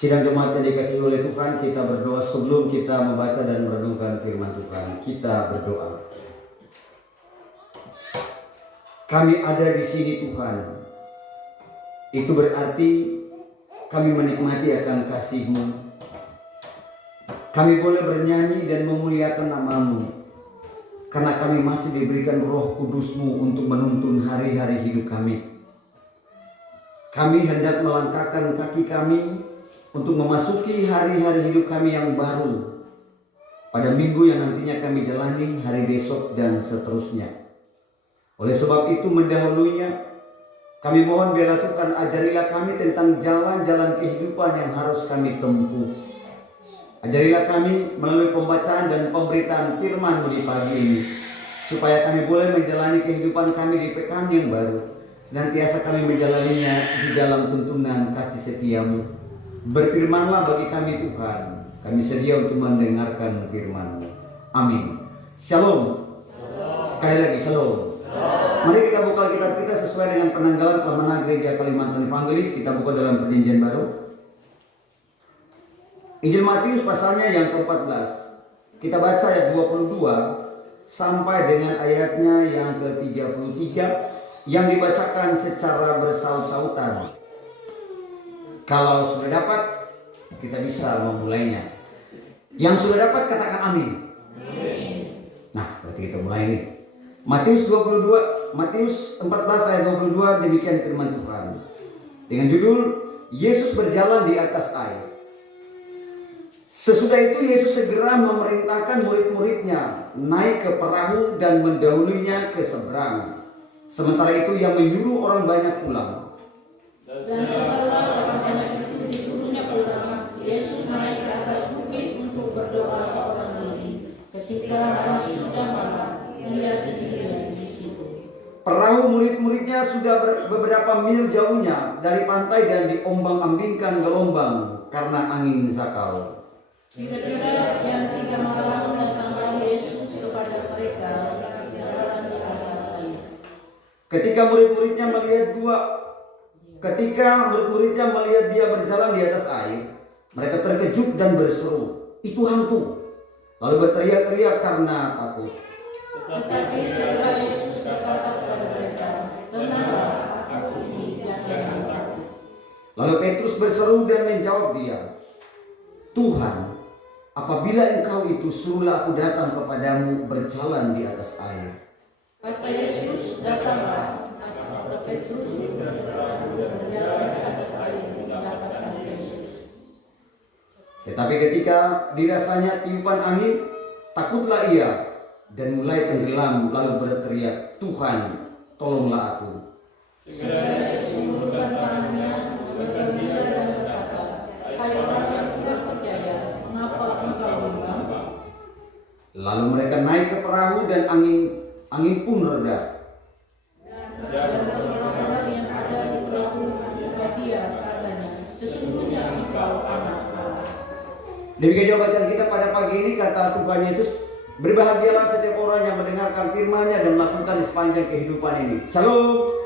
Sidang jemaat yang dikasihi oleh Tuhan, kita berdoa sebelum kita membaca dan merenungkan firman Tuhan. Kita berdoa. Kami ada di sini Tuhan. Itu berarti kami menikmati akan kasih-Mu. Kami boleh bernyanyi dan memuliakan nama-Mu. Karena kami masih diberikan Roh Kudus-Mu untuk menuntun hari-hari hidup kami. Kami hendak melangkahkan kaki kami untuk memasuki hari-hari hidup kami yang baru pada minggu yang nantinya kami jalani, hari besok dan seterusnya. Oleh sebab itu mendahulunya kami mohon biarlah Tuhan ajarilah kami tentang jalan-jalan kehidupan yang harus kami tempuh. Ajarilah kami melalui pembacaan dan pemberitaan firman-Mu di pagi ini, supaya kami boleh menjalani kehidupan kami di pekan yang baru. Senantiasa kami menjalaninya di dalam tuntunan kasih setia-Mu. Berfirmanlah bagi kami Tuhan, kami sedia untuk mendengarkan firman-Mu. Amin. Shalom. Sekali lagi shalom. Mari kita buka kitab kita sesuai dengan penanggalan Pemenang Gereja Kalimantan Evangelis. Kita buka dalam Perjanjian Baru. Injil Matius pasalnya yang ke-14. Kita baca ayat 22 sampai dengan ayatnya yang ke-33 yang dibacakan secara bersaut-sautan. Kalau sudah dapat, kita bisa memulainya. Yang sudah dapat katakan amin. Nah, berarti kita mulai nih. Matius 14 ayat 22 demikian firman Tuhan. Dengan judul Yesus berjalan di atas air. Sesudah itu Yesus segera memerintahkan murid-muridnya naik ke perahu dan mendahulunya ke seberang. Sementara itu ia menyuruh orang banyak pulang. Dan setelah orang banyak itu disuruhnya pulang, Yesus naik ke atas bukit untuk berdoa seorang diri. Ketika hari sudah malam, ia sendirian di situ. Perahu murid-muridnya sudah beberapa mil jauhnya dari pantai dan diombang-ambingkan gelombang karena angin zakau. Kira-kira yang 3 malam datanglah Yesus kepada mereka berjalan di atas air. Ketika murid-muridnya melihat dia berjalan di atas air, mereka terkejut dan berseru, "Itu hantu!" Lalu berteriak-teriak karena takut. Tetapi segera Yesus berkata kepada mereka, "Tenanglah, aku ini, jangan takut." Lalu Petrus berseru dan menjawab dia, "Tuhan, apabila Engkau itu, suruhlah aku datang kepadamu berjalan di atas air." Kata Yesus, "Datanglah." Kata Petrus berjalan di atas air mendapatkan Yesus. Tetapi ketika dirasanya tiupan angin, takutlah ia dan mulai tenggelam, lalu berteriak, "Tuhan, tolonglah aku." Segera Yesus mengulurkan tangannya, memegang dia dan berkata, "Hai orang yang kurang percaya, mengapa engkau bimbang?" Lalu mereka naik ke perahu dan angin pun reda. Dan orang-orang yang ada di perahu menjawab dia, katanya, "Sesungguhnya engkau anak Allah." Demikian jawab bacaan kita pada pagi ini. Kata Tuhan Yesus, berbahagialah setiap orang yang mendengarkan firman-Nya dan melakukan di sepanjang kehidupan ini. Shalom.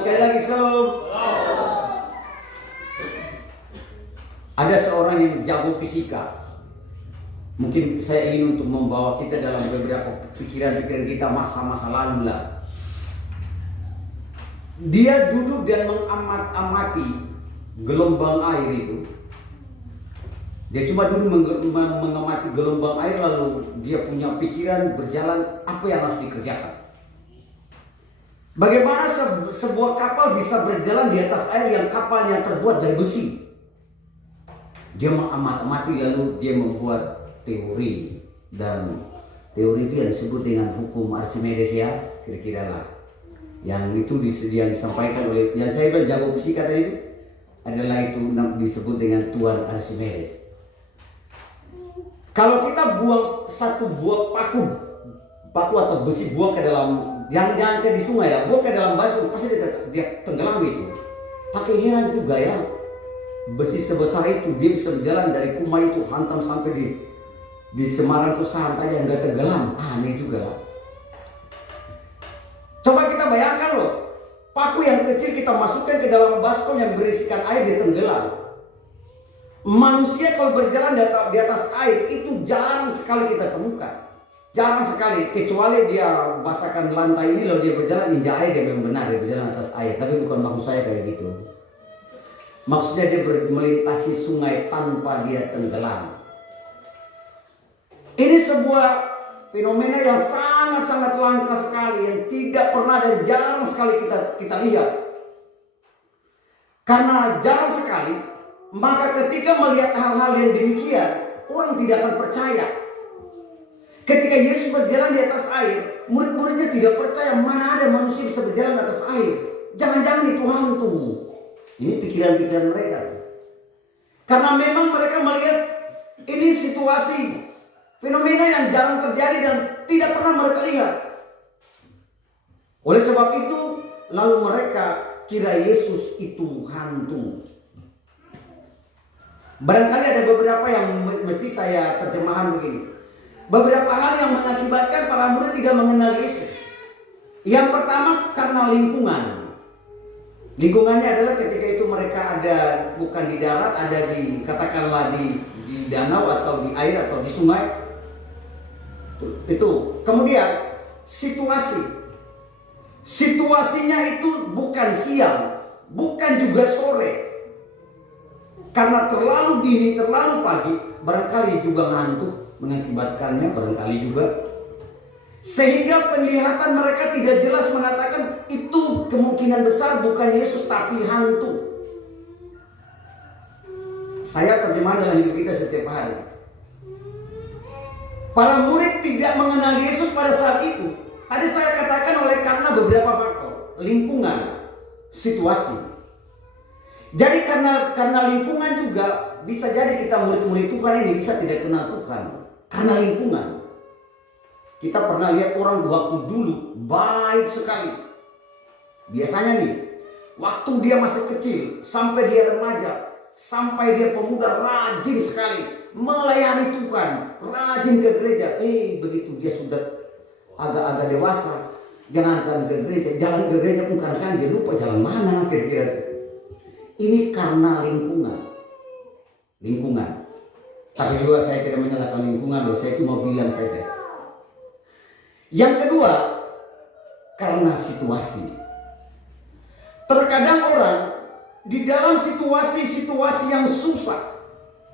Sekali lagi shalom. Ada seorang yang jago fisika. Mungkin saya ingin untuk membawa kita dalam beberapa pikiran-pikiran kita masa-masa lalu lah. Dia duduk dan mengamati gelombang air itu. Dia cuma duduk mengamati gelombang air, lalu dia punya pikiran berjalan apa yang harus dikerjakan. Bagaimana sebuah kapal bisa berjalan di atas air yang kapalnya terbuat dari besi? Dia mengamati lalu dia membuat teori, dan teori itu yang disebut dengan hukum Archimedes ya, kira-kira lah. Yang itu yang disampaikan oleh yang saya bilang jago fisika tadi itu adalah itu disebut dengan Tuan Archimedes. Kalau kita buang satu buah paku atau besi, buang ke dalam, jangan ke di sungai ya, buang ke dalam baskom, pasti dia tenggelam itu. Tapi heran juga ya, besi sebesar itu dia bisa berjalan dari Kumai itu hantam sampai di Semarang tuh santai yang nggak tenggelam. Aneh juga. Coba kita bayangkan loh, paku yang kecil kita masukkan ke dalam baskom yang berisikan air, dia tenggelam. Manusia kalau berjalan di atas air itu jarang sekali kita temukan. Jarang sekali, kecuali dia basahkan lantai ini lalu dia berjalan injak air, dia memang benar dia berjalan atas air. Tapi bukan maksud saya kayak gitu. Maksudnya dia melintasi sungai tanpa dia tenggelam. Ini sebuah fenomena yang sangat-sangat langka sekali, yang tidak pernah dan jarang sekali kita lihat. Karena jarang sekali, maka ketika melihat hal-hal yang demikian, orang tidak akan percaya. Ketika Yesus berjalan di atas air, murid-muridnya tidak percaya mana ada manusia bisa berjalan di atas air. Jangan-jangan itu hantu. Ini pikiran-pikiran mereka. Karena memang mereka melihat ini situasi, fenomena yang jarang terjadi dan tidak pernah mereka lihat. Oleh sebab itu, lalu mereka kira Yesus itu hantu. Barangkali ada beberapa yang mesti saya terjemahan begini. Beberapa hal yang mengakibatkan para murid tidak mengenal Yesus. Yang pertama karena lingkungan. Lingkungannya adalah ketika itu mereka ada bukan di darat, ada di katakanlah di danau atau di air atau di sungai. Itu. Kemudian situasi. Situasinya itu bukan siang, bukan juga sore. Karena terlalu dini, terlalu pagi, barangkali juga ngantuk mengakibatkannya, barangkali juga. Sehingga penglihatan mereka tidak jelas mengatakan itu kemungkinan besar bukan Yesus tapi hantu. Saya terjemahan dalam hidup kita setiap hari. Para murid tidak mengenal Yesus pada saat itu. Tadi saya katakan oleh karena beberapa faktor. Lingkungan, situasi. Jadi karena lingkungan juga bisa jadi kita murid-murid Tuhan ini bisa tidak kenal Tuhan. Karena lingkungan. Kita pernah lihat orang waktu dulu baik sekali. Biasanya nih, waktu dia masih kecil, sampai dia remaja, sampai dia pemuda rajin sekali melayani Tuhan, rajin ke gereja. Begitu dia sudah agak-agak dewasa, jangankan ke gereja, jalan ke gereja pun kadang-kadang dia lupa jalan mana kira-kira. Ini karena lingkungan. Lingkungan. Tapi juga saya tidak menyalahkan lingkungan loh, saya cuma bilang saja. Yang kedua, karena situasi. Terkadang orang di dalam situasi-situasi yang susah,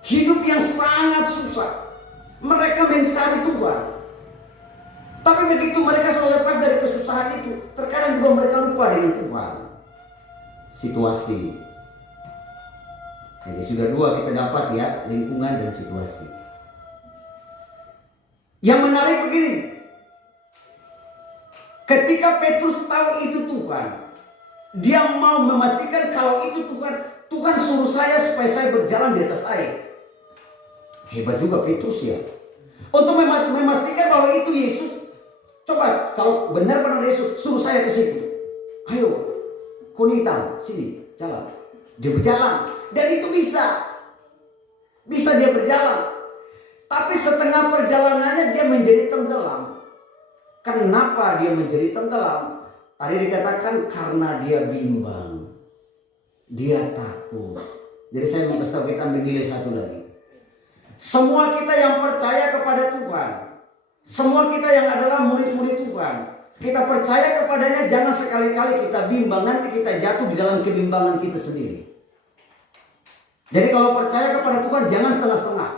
hidup yang sangat susah, mereka mencari Tuhan. Tapi begitu mereka sudah lepas dari kesusahan itu, terkadang juga mereka lupa dengan Tuhan. Situasi. Jadi sudah dua kita dapat ya, lingkungan dan situasi. Yang menarik begini, ketika Petrus tahu itu Tuhan, dia mau memastikan kalau itu Tuhan, Tuhan suruh saya supaya saya berjalan di atas air. Hebat juga Petrus ya. Untuk memastikan bahwa itu Yesus, coba kalau benar-benar Yesus suruh saya ke situ. Ayo, konitang, sini, jalan. Dia berjalan. Dan itu bisa dia berjalan. Tapi setengah perjalanannya dia menjadi tenggelam. Kenapa dia menjadi tenggelam? Tadi dikatakan karena dia bimbang. Dia takut. Jadi saya mau kasih tahu kita ambil nilai satu lagi. Semua kita yang percaya kepada Tuhan, semua kita yang adalah murid-murid Tuhan, kita percaya kepadanya, jangan sekali-kali kita bimbang, nanti kita jatuh di dalam kebimbangan kita sendiri. Jadi kalau percaya kepada Tuhan jangan setengah-setengah.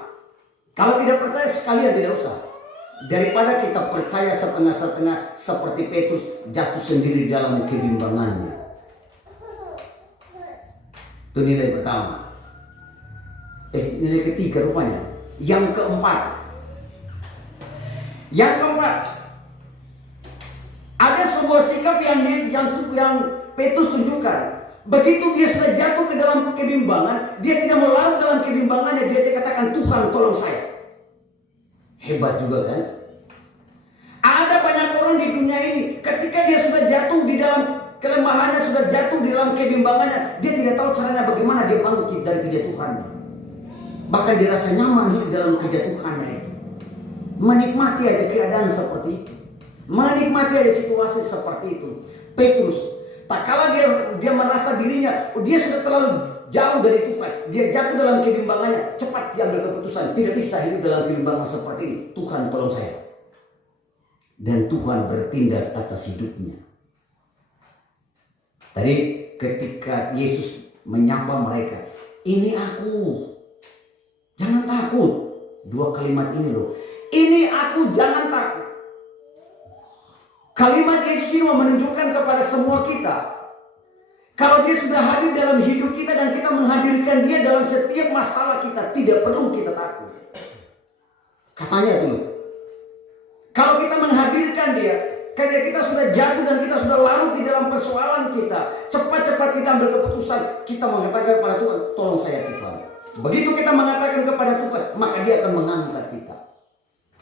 Kalau tidak percaya sekalian tidak usah. Daripada kita percaya setengah-setengah seperti Petrus jatuh sendiri dalam kebimbangannya. Itu nilai pertama. Nilai ketiga rupanya. Yang keempat. Ada sebuah sikap yang Petrus tunjukkan. Begitu dia sudah jatuh ke dalam kebimbangan, dia tidak mau larut dalam kebimbangannya, dia katakan, Tuhan tolong saya. Hebat juga kan? Ada banyak orang di dunia ini, ketika dia sudah jatuh di dalam kelemahannya, sudah jatuh di dalam kebimbangannya, dia tidak tahu caranya bagaimana dia bangkit dari kejatuhannya. Bahkan dia rasa nyaman hidup dalam kejatuhannya. Menikmati aja keadaan seperti itu. Menikmati aja situasi seperti itu. Petrus, tak kala dia merasa dirinya, dia sudah terlalu jauh dari Tuhan, dia jatuh dalam kebimbangannya, cepat dia ambil keputusan, tidak bisa hidup dalam kebimbangan seperti ini. Tuhan tolong saya. Dan Tuhan bertindak atas hidupnya. Tadi ketika Yesus menyapa mereka, ini aku, jangan takut. Dua kalimat ini loh, ini aku, jangan takut. Kalimat Yesus ini menunjukkan kepada semua kita, kalau dia sudah hadir dalam hidup kita dan kita menghadirkan dia dalam setiap masalah kita, tidak perlu kita takut. Katanya dulu, kalau kita menghadirkan dia, ketika kita sudah jatuh dan kita sudah larut di dalam persoalan kita, cepat-cepat kita ambil keputusan, kita mengatakan kepada Tuhan, tolong saya Tuhan. Begitu kita mengatakan kepada Tuhan, maka dia akan mengangkat kita.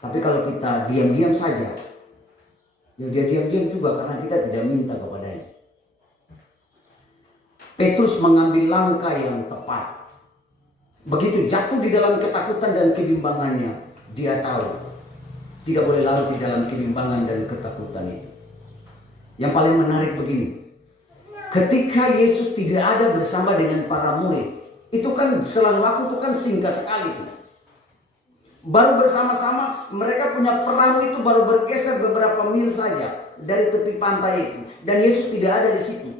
Tapi kalau kita diam-diam saja, ya dia diam-diam juga karena kita tidak minta kepadanya. Petrus mengambil langkah yang tepat. Begitu jatuh di dalam ketakutan dan kebimbangannya, dia tahu tidak boleh larut di dalam kebimbangan dan ketakutan itu. Yang paling menarik begini, ketika Yesus tidak ada bersama dengan para murid, itu kan selang waktu itu kan singkat sekali itu. Baru bersama-sama mereka punya perahu itu baru bergeser beberapa mil saja dari tepi pantai itu, dan Yesus tidak ada di situ.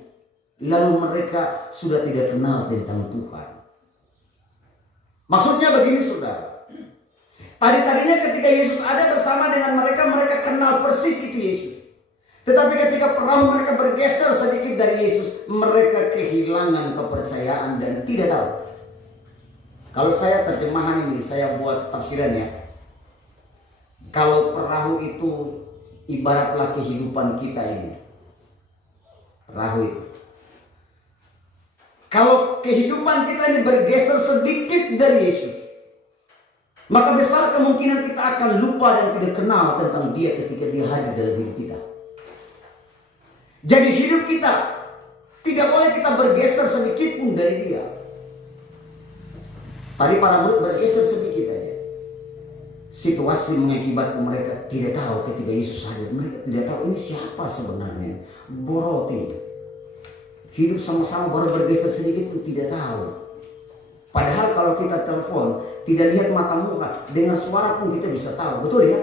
Lalu mereka sudah tidak kenal tentang Tuhan. Maksudnya begini saudara, tadinya ketika Yesus ada bersama dengan mereka, mereka kenal persis itu Yesus. Tetapi ketika perahu mereka bergeser sedikit dari Yesus, mereka kehilangan kepercayaan dan tidak tahu. Kalau saya terjemahan ini, saya buat tafsirannya, kalau perahu itu ibaratlah kehidupan kita ini. Perahu itu, kalau kehidupan kita ini bergeser sedikit dari Yesus, maka besar kemungkinan kita akan lupa dan tidak kenal tentang dia ketika dia hadir dalam hidup kita. Jadi hidup kita tidak boleh kita bergeser sedikit pun dari dia. Tadi para murid bergeser sedikit aja. Situasi mengakibatkan mereka tidak tahu ketika Yesus hadir. Mereka tidak tahu ini siapa sebenarnya. Boroti. Hidup sama-sama baru bergeser sedikit pun tidak tahu. Padahal kalau kita telepon, tidak lihat mata muka, dengan suara pun kita bisa tahu. Betul ya?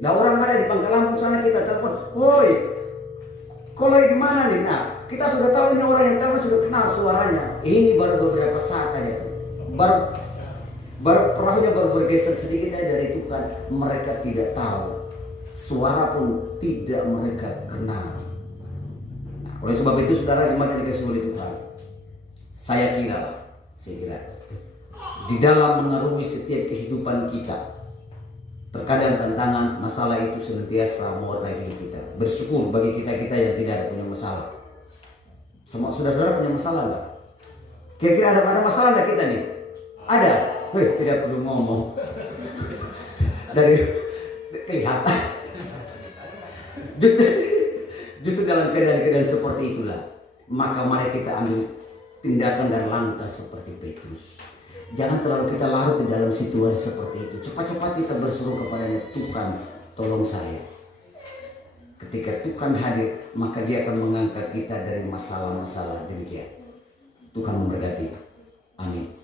Nah, orang ada di Pangkal Lampung sana kita telepon, woi, kau lagi mana nih? Nah, kita sudah tahu ini orang yang telepon, sudah kenal suaranya. Ini baru beberapa saat aja tuh. Baru perahunya baru bergeser sedikit aja dari Tuhan. Mereka tidak tahu. Suara pun tidak mereka kenal. Oleh sebab itu saudara jemaat yang dikasihi oleh Tuhan, saya kira di dalam mengarungi setiap kehidupan kita, terkadang tantangan masalah itu senantiasa mewarnai hidup kita. Bersyukur bagi kita yang tidak punya masalah. Semua saudara-saudara punya masalah enggak? Kira-kira ada masalah enggak kita nih? Ada? Tidak perlu ngomong. Dari kelihatan. Justru dalam keadaan-keadaan seperti itulah, maka mari kita ambil tindakan dan langkah seperti Petrus. Jangan terlalu kita larut di dalam situasi seperti itu. Cepat-cepat kita berseru kepadanya, Tuhan tolong saya. Ketika Tuhan hadir, maka dia akan mengangkat kita dari masalah-masalah demikian. Tuhan memberkati. Amin.